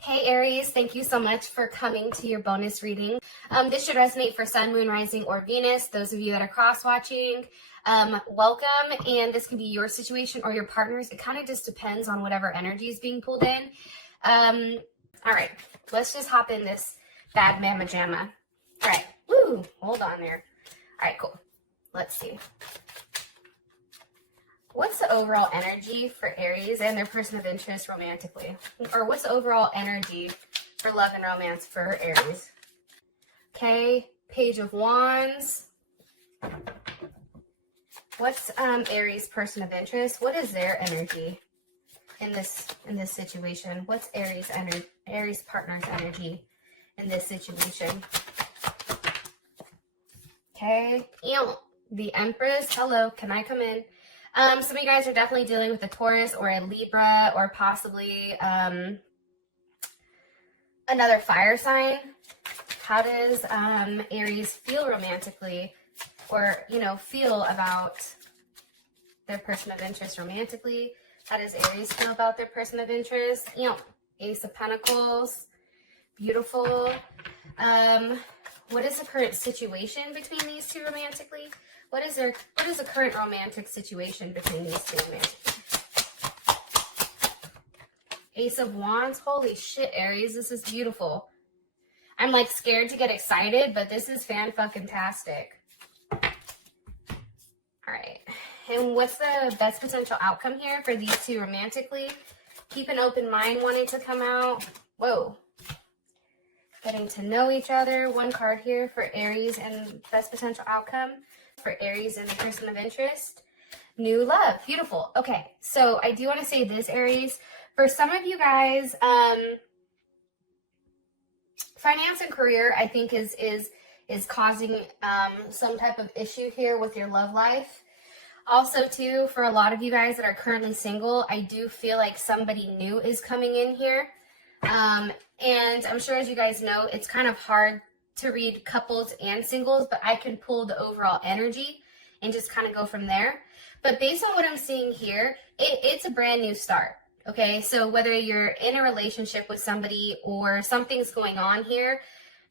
Hey Aries, thank you so much for coming to your bonus reading. This should resonate for Sun, Moon, Rising, or Venus. Those of you that are cross-watching, welcome. And this can be your situation or your partner's. It kind of just depends on whatever energy is being pulled in. All right, let's just hop in this bad mamma jamma. All right, woo, hold on there. All right, cool. Let's see. What's the overall energy for Aries and their person of interest romantically? Or what's the overall energy for love and romance for Aries? Okay, Page of Wands. What's Aries' person of interest? What is their energy in this situation? What's Aries partner's energy in this situation? Okay, the Empress. Hello, can I come in? Some of you guys are definitely dealing with a Taurus or a Libra or possibly another fire sign. How does Aries feel romantically, or, feel about their person of interest romantically? How does Aries feel about their person of interest? Ace of Pentacles. Beautiful. What is the current situation between these two romantically? What is the current romantic situation between these two romantically? Ace of Wands. Holy shit, Aries, this is beautiful. I'm like scared to get excited, but this is fan-fucking-tastic. All right. And what's the best potential outcome here for these two romantically? Keep an open mind wanting to come out. Whoa. Getting to know each other. One card here for Aries and best potential outcome for Aries and the person of interest. New love. Beautiful. Okay, so I do want to say this, Aries. For some of you guys, finance and career, I think, is causing some type of issue here with your love life. Also, too, for a lot of you guys that are currently single, I do feel like somebody new is coming in here. And I'm sure, as you guys know, it's kind of hard to read couples and singles, but I can pull the overall energy and just kind of go from there. But based on what I'm seeing here, it's a brand new start. Okay, so whether you're in a relationship with somebody or something's going on here,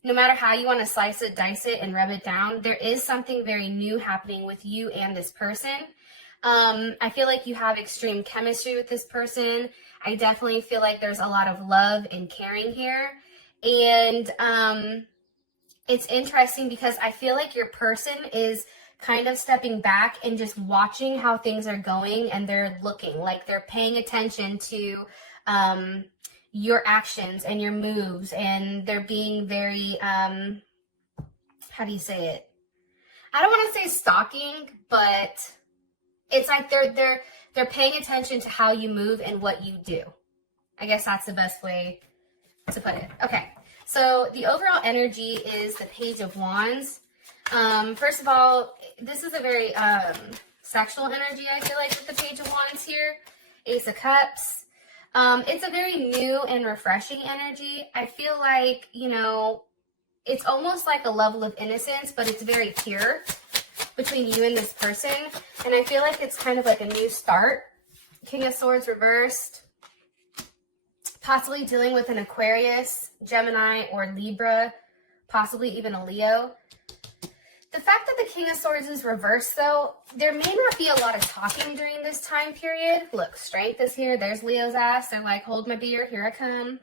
no matter how you want to slice it, dice it, and rub it down, there is something very new happening with you and this person. I feel like you have extreme chemistry with this person. I definitely feel like there's a lot of love and caring here. And it's interesting because I feel like your person is kind of stepping back and just watching how things are going, and they're looking, like they're paying attention to your actions and your moves, and they're being very, how do you say it? I don't want to say stalking, but it's like they're paying attention to how you move and what you do. I guess that's the best way to put it. Okay, so the overall energy is the Page of Wands. First of all, this is a very sexual energy, I feel like, with the Page of Wands here. Ace of Cups. It's a very new and refreshing energy. I feel like, it's almost like a level of innocence, but it's very pure between you and this person. And I feel like it's kind of like a new start. King of Swords reversed. Possibly dealing with an Aquarius, Gemini, or Libra. Possibly even a Leo. The fact that the King of Swords is reversed, though, there may not be a lot of talking during this time period. Look, Strength is here. There's Leo's ass. They're like, hold my beer. Here I come.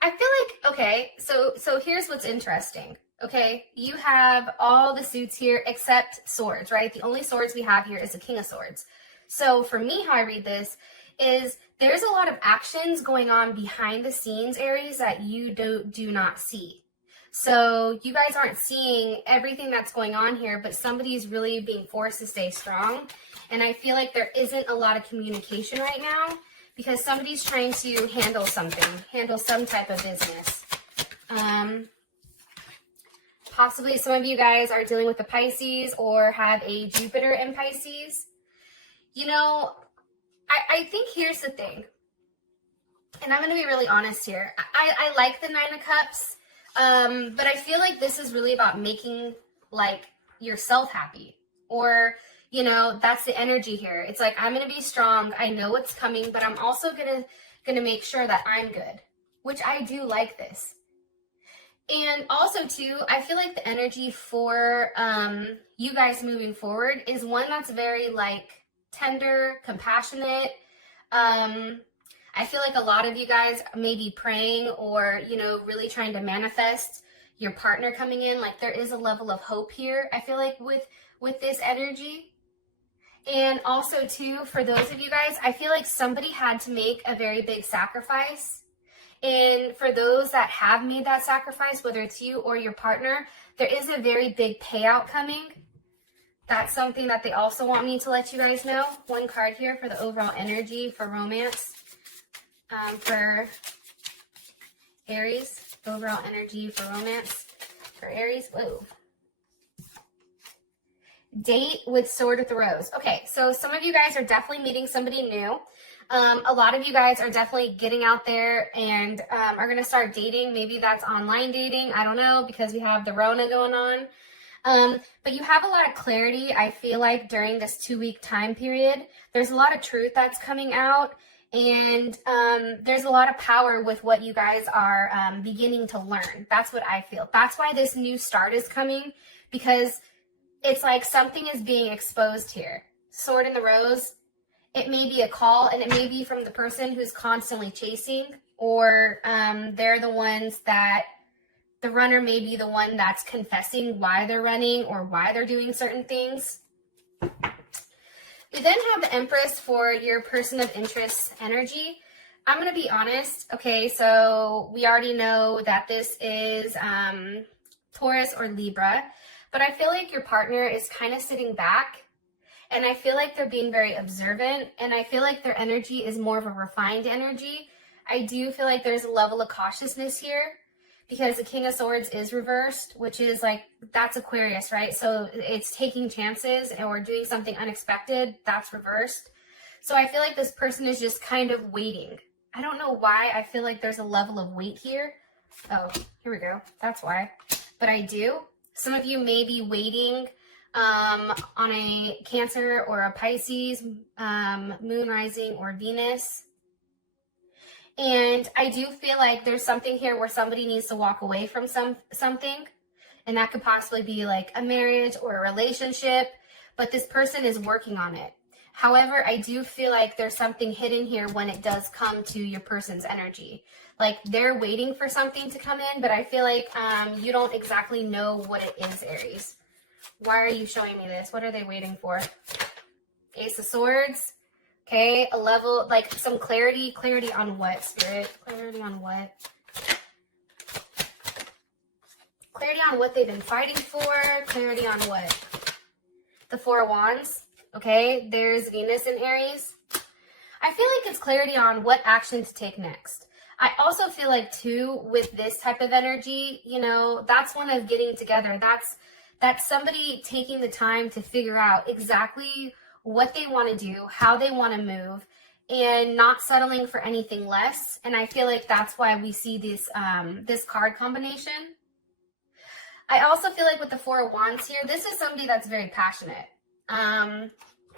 I feel like, okay, so here's what's interesting. Okay, you have all the suits here except swords, right? The only swords we have here is the King of Swords. So for me, how I read this is there's a lot of actions going on behind the scenes, Aries, that you do not see. So you guys aren't seeing everything that's going on here, but somebody's really being forced to stay strong. And I feel like there isn't a lot of communication right now because somebody's trying to handle something, handle some type of business. Possibly some of you guys are dealing with the Pisces or have a Jupiter in Pisces. I think here's the thing, and I'm going to be really honest here. I like the Nine of Cups, but I feel like this is really about making, like, yourself happy. Or, that's the energy here. It's like, I'm going to be strong. I know what's coming, but I'm also going to going to make sure that I'm good, which I do like this. And also too, I feel like the energy for you guys moving forward is one that's very like tender, compassionate. I feel like a lot of you guys may be praying or, you know, really trying to manifest your partner coming in. Like there is a level of hope here, I feel like with this energy. And also too, for those of you guys, I feel like somebody had to make a very big sacrifice. And for those that have made that sacrifice, whether it's you or your partner, there is a very big payout coming. That's something that they also want me to let you guys know. One card here for the overall energy for romance. For Aries, overall energy for romance. For Aries, whoa. Date with Sword with the Rose. Okay, so some of you guys are definitely meeting somebody new. A lot of you guys are definitely getting out there and are going to start dating. Maybe that's online dating. I don't know, because we have the Rona going on. But you have a lot of clarity, I feel like, during this 2-week time period. There's a lot of truth that's coming out. And there's a lot of power with what you guys are beginning to learn. That's what I feel. That's why this new start is coming, because it's like something is being exposed here. Sword in the Rose. It may be a call, and it may be from the person who's constantly chasing, or they're the ones that, the runner may be the one that's confessing why they're running or why they're doing certain things. We then have the Empress for your person of interest energy. I'm going to be honest. Okay, so we already know that this is Taurus or Libra, but I feel like your partner is kind of sitting back, and I feel like they're being very observant, and I feel like their energy is more of a refined energy. I do feel like there's a level of cautiousness here, because the King of Swords is reversed, which is like, that's Aquarius, right? So it's taking chances or doing something unexpected. That's reversed. So I feel like this person is just kind of waiting. I don't know why. I feel like there's a level of wait here. Oh, here we go. That's why. But I do. Some of you may be waiting on a Cancer or a Pisces, moon rising or Venus. And I do feel like there's something here where somebody needs to walk away from something. And that could possibly be like a marriage or a relationship. But this person is working on it. However, I do feel like there's something hidden here when it does come to your person's energy. Like they're waiting for something to come in, but I feel like you don't exactly know what it is, Aries. Why are you showing me this? What are they waiting for? Ace of Swords. Okay, a level, like some clarity. Clarity on what, Spirit? Clarity on what? Clarity on what they've been fighting for. Clarity on what? The Four of Wands. Okay, there's Venus in Aries. I feel like it's clarity on what action to take next. I also feel like, too, with this type of energy, you know, that's one of getting together. That's somebody taking the time to figure out exactly what they want to do, how they want to move, and not settling for anything less. And I feel like that's why we see this this card combination. I also feel like with the Four of Wands here, this is somebody that's very passionate.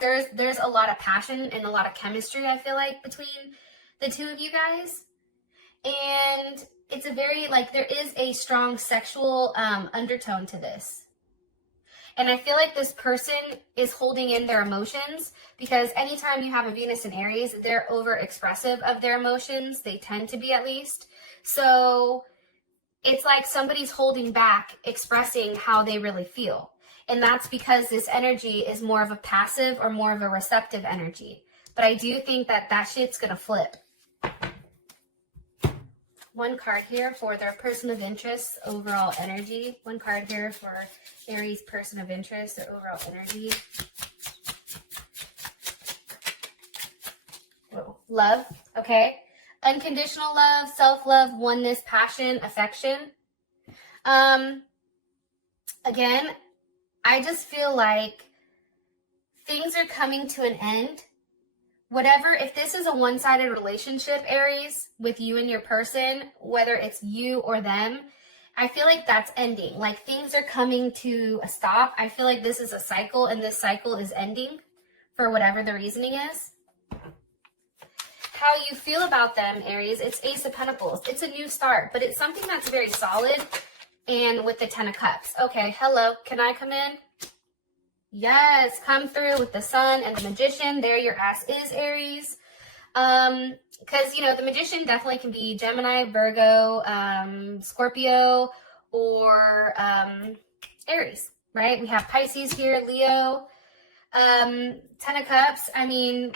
There's a lot of passion and a lot of chemistry, I feel like, between the two of you guys. And it's a very, like, there is a strong sexual undertone to this. And I feel like this person is holding in their emotions, because anytime you have a Venus in Aries, they're over expressive of their emotions. They tend to be, at least. So it's like somebody's holding back expressing how they really feel. And that's because this energy is more of a passive or more of a receptive energy. But I do think that that shit's going to flip. One card here for their person of interest, overall energy. One card here for Aries person of interest, their overall energy. Whoa. Love, okay. Unconditional love, self-love, oneness, passion, affection. Again, I just feel like things are coming to an end. Whatever, if this is a one-sided relationship, Aries, with you and your person, whether it's you or them, I feel like that's ending. Like things are coming to a stop. I feel like this is a cycle, and this cycle is ending for whatever the reasoning is. how you feel about them, Aries, it's Ace of Pentacles. It's a new start, but it's something that's very solid. And with the 10 of Cups. Okay, hello, can I come in? Yes, come through with the Sun and the Magician. There your ass is, Aries. Because, you know, the Magician definitely can be Gemini, Virgo, Scorpio, or Aries, right? We have Pisces here, Leo. 10 of Cups, I mean,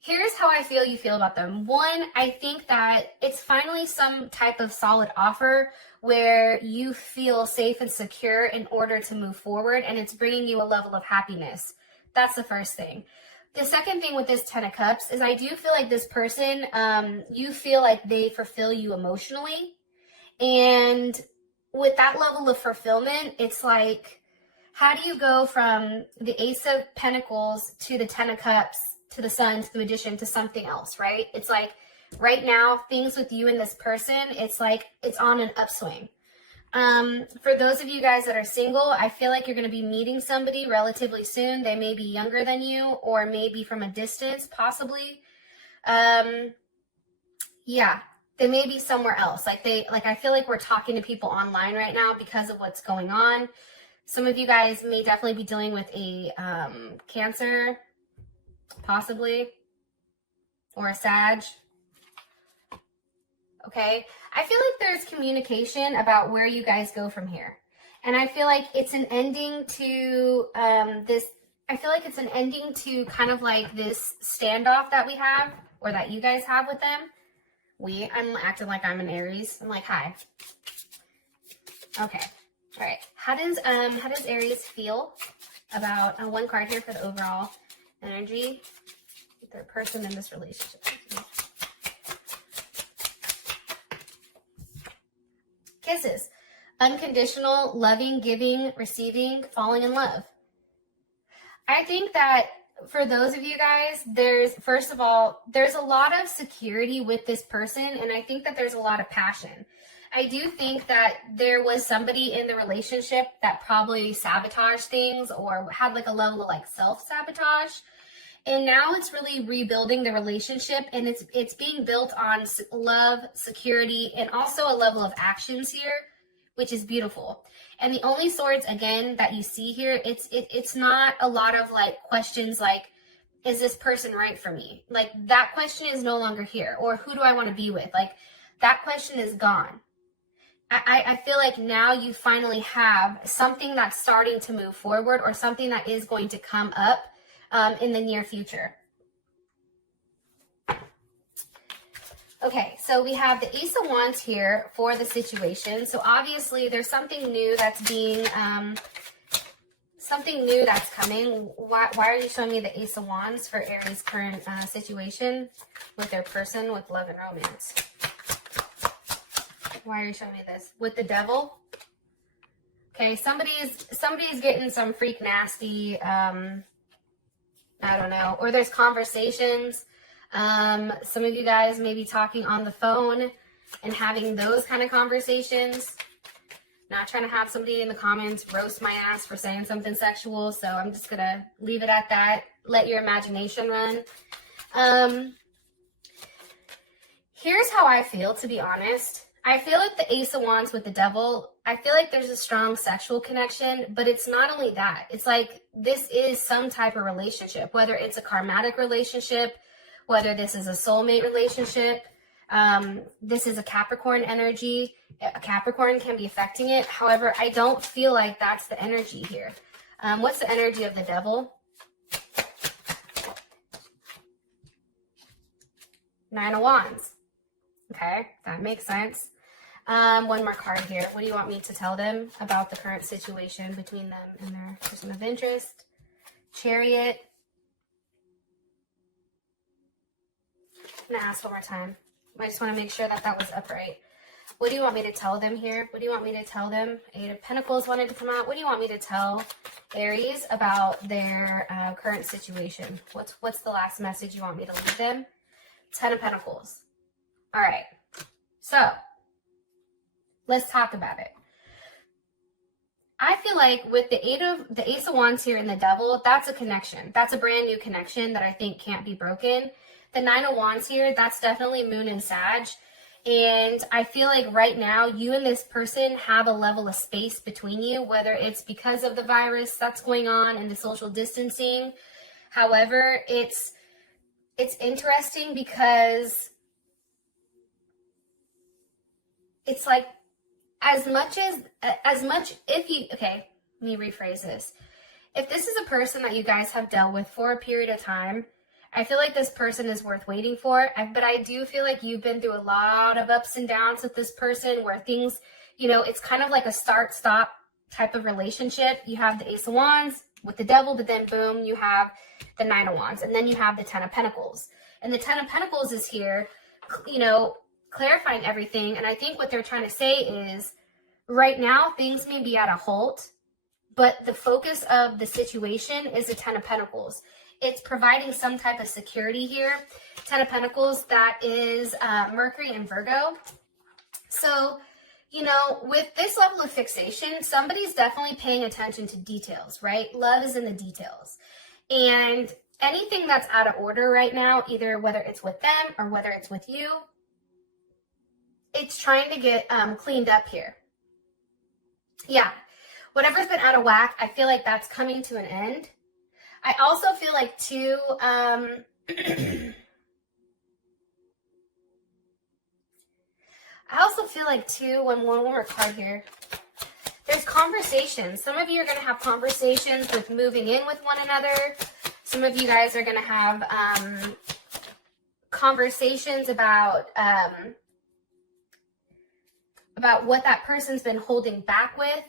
here's how I feel you feel about them. One, I think that it's finally some type of solid offer where you feel safe and secure in order to move forward, and it's bringing you a level of happiness. That's the first thing. The second thing with this 10 of Cups is I do feel like this person, you feel like they fulfill you emotionally. And with that level of fulfillment, it's like, how do you go from the Ace of Pentacles to the 10 of Cups to the Sun to the Magician to something else, right? It's like right now, things with you and this person, it's like it's on an upswing. For those of you guys that are single, I feel like you're going to be meeting somebody relatively soon. They may be younger than you or maybe from a distance, possibly. Yeah, they may be somewhere else. Like I feel like we're talking to people online right now because of what's going on. Some of you guys may definitely be dealing with a Cancer, possibly, or a Sag. Okay, I feel like there's communication about where you guys go from here. And I feel like it's an ending to I feel like it's an ending to kind of like this standoff that we have, or that you guys have with them. I'm acting like I'm an Aries. I'm like, hi. Okay, all right. How does Aries feel about one card here for the overall energy with their person in this relationship? Kisses. Unconditional, loving, giving, receiving, falling in love. I think that for those of you guys, first of all, there's a lot of security with this person, and I think that there's a lot of passion. I do think that there was somebody in the relationship that probably sabotaged things or had like a level of like self-sabotage. And now it's really rebuilding the relationship, and it's being built on love, security, and also a level of actions here, which is beautiful. And the only swords, again, that you see here, it's not a lot of like questions like, is this person right for me? Like that question is no longer here. Or who do I want to be with? Like that question is gone. I feel like now you finally have something that's starting to move forward, or something that is going to come up in the near future. Okay, so we have the Ace of Wands here for the situation. So obviously there's something new that's being, something new that's coming. Why are you showing me the Ace of Wands for Aries' current situation with their person with love and romance? Why are you showing me this? With the Devil? Okay, somebody's getting some freak nasty, I don't know, or there's conversations. Some of you guys may be talking on the phone and having those kind of conversations. Not trying to have somebody in the comments roast my ass for saying something sexual, so I'm just gonna leave it at that. Let your imagination run. Here's how I feel, to be honest. I feel like the Ace of Wands with the Devil, I feel like there's a strong sexual connection, but it's not only that. It's like this is some type of relationship, whether it's a karmatic relationship, whether this is a soulmate relationship. This is a Capricorn energy. A Capricorn can be affecting it. However, I don't feel like that's the energy here. What's the energy of the Devil? 9 of Wands. Okay, that makes sense. One more card here. What do you want me to tell them about the current situation between them and their person of interest? Chariot. I'm gonna ask one more time. I just want to make sure that that was upright. What do you want me to tell them here? What do you want me to tell them? 8 of Pentacles wanted to come out. What do you want me to tell Aries about their current situation? What's the last message you want me to leave them? 10 of Pentacles. All right. So let's talk about it. I feel like with the Ace of Wands here and the Devil, that's a connection. That's a brand new connection that I think can't be broken. The Nine of Wands here, that's definitely Moon and Sag. And I feel like right now, you and this person have a level of space between you, whether it's because of the virus that's going on and the social distancing. However, it's interesting because it's like okay, let me rephrase this. If this is a person that you guys have dealt with for a period of time, I feel like this person is worth waiting for, but I do feel like you've been through a lot of ups and downs with this person where things, you know, it's kind of like a start-stop type of relationship. You have the Ace of Wands with the Devil, but then boom, you have the Nine of Wands, and then you have the Ten of Pentacles. And the Ten of Pentacles is here, you know, clarifying everything. And I think what they're trying to say is right now things may be at a halt, but the focus of the situation is the Ten of Pentacles. It's providing some type of security here. Ten of Pentacles, that is Mercury and Virgo. So, you know, with this level of fixation, somebody's definitely paying attention to details, right? Love is in the details. And anything that's out of order right now, either whether it's with them or whether it's with you, it's trying to get cleaned up here. Yeah, whatever's been out of whack, I feel like that's coming to an end. I also feel like too, I also feel like too, one more card here, there's conversations. Some of you are going to have conversations with moving in with one another. Some of you guys are going to have conversations about what that person's been holding back with.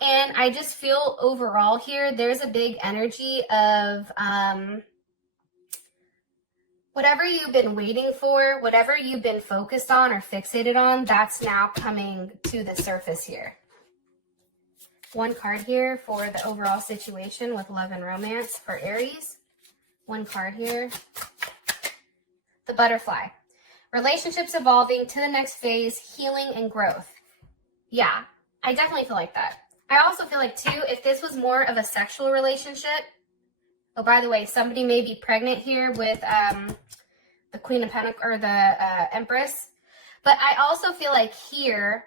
And I just feel overall here, there's a big energy of whatever you've been waiting for, whatever you've been focused on or fixated on, that's now coming to the surface here. One card here for the overall situation with love and romance for Aries. One card here. The Butterfly. Relationships evolving to the next phase, healing and growth. Yeah, I definitely feel like that. I also feel like, too, if this was more of a sexual relationship, oh, by the way, somebody may be pregnant here with the Queen of Pentacles or the Empress. But I also feel like here,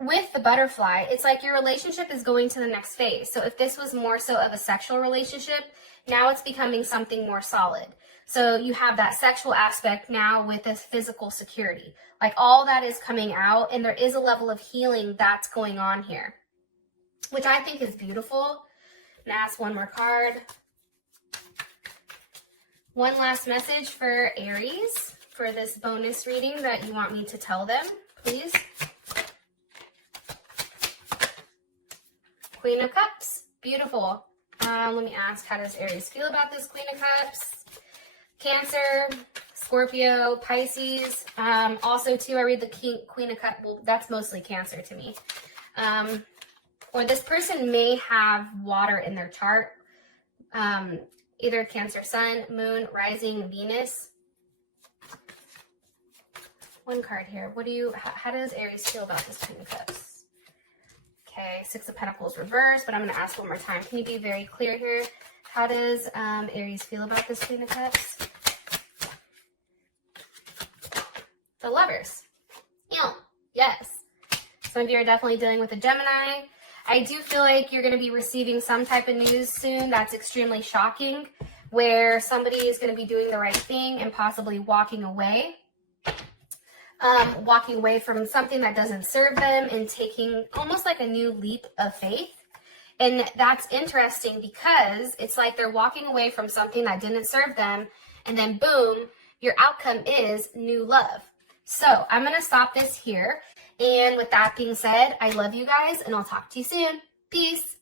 with the Butterfly, it's like your relationship is going to the next phase. So if this was more so of a sexual relationship, now it's becoming something more solid. So you have that sexual aspect now with this physical security. Like all that is coming out, and there is a level of healing that's going on here, which I think is beautiful. And ask one more card. One last message for Aries for this bonus reading that you want me to tell them, please. Queen of Cups. Beautiful. Let me ask, how does Aries feel about this Queen of Cups? Cancer, Scorpio, Pisces. Also, too, I read the Queen of Cups. Well, that's mostly Cancer to me. Or this person may have water in their chart. Either Cancer, Sun, Moon, Rising, Venus. One card here. How does Aries feel about this Queen of Cups? Okay, Six of Pentacles reversed, but I'm going to ask one more time. Can you be very clear here? How does Aries feel about this Queen of Cups? The Lovers. Yeah. Yes. Some of you are definitely dealing with a Gemini. I do feel like you're going to be receiving some type of news soon that's extremely shocking, where somebody is going to be doing the right thing and possibly walking away from something that doesn't serve them and taking almost like a new leap of faith. And that's interesting because it's like they're walking away from something that didn't serve them, and then boom, your outcome is new love. So I'm going to stop this here. And with that being said, I love you guys, and I'll talk to you soon. Peace.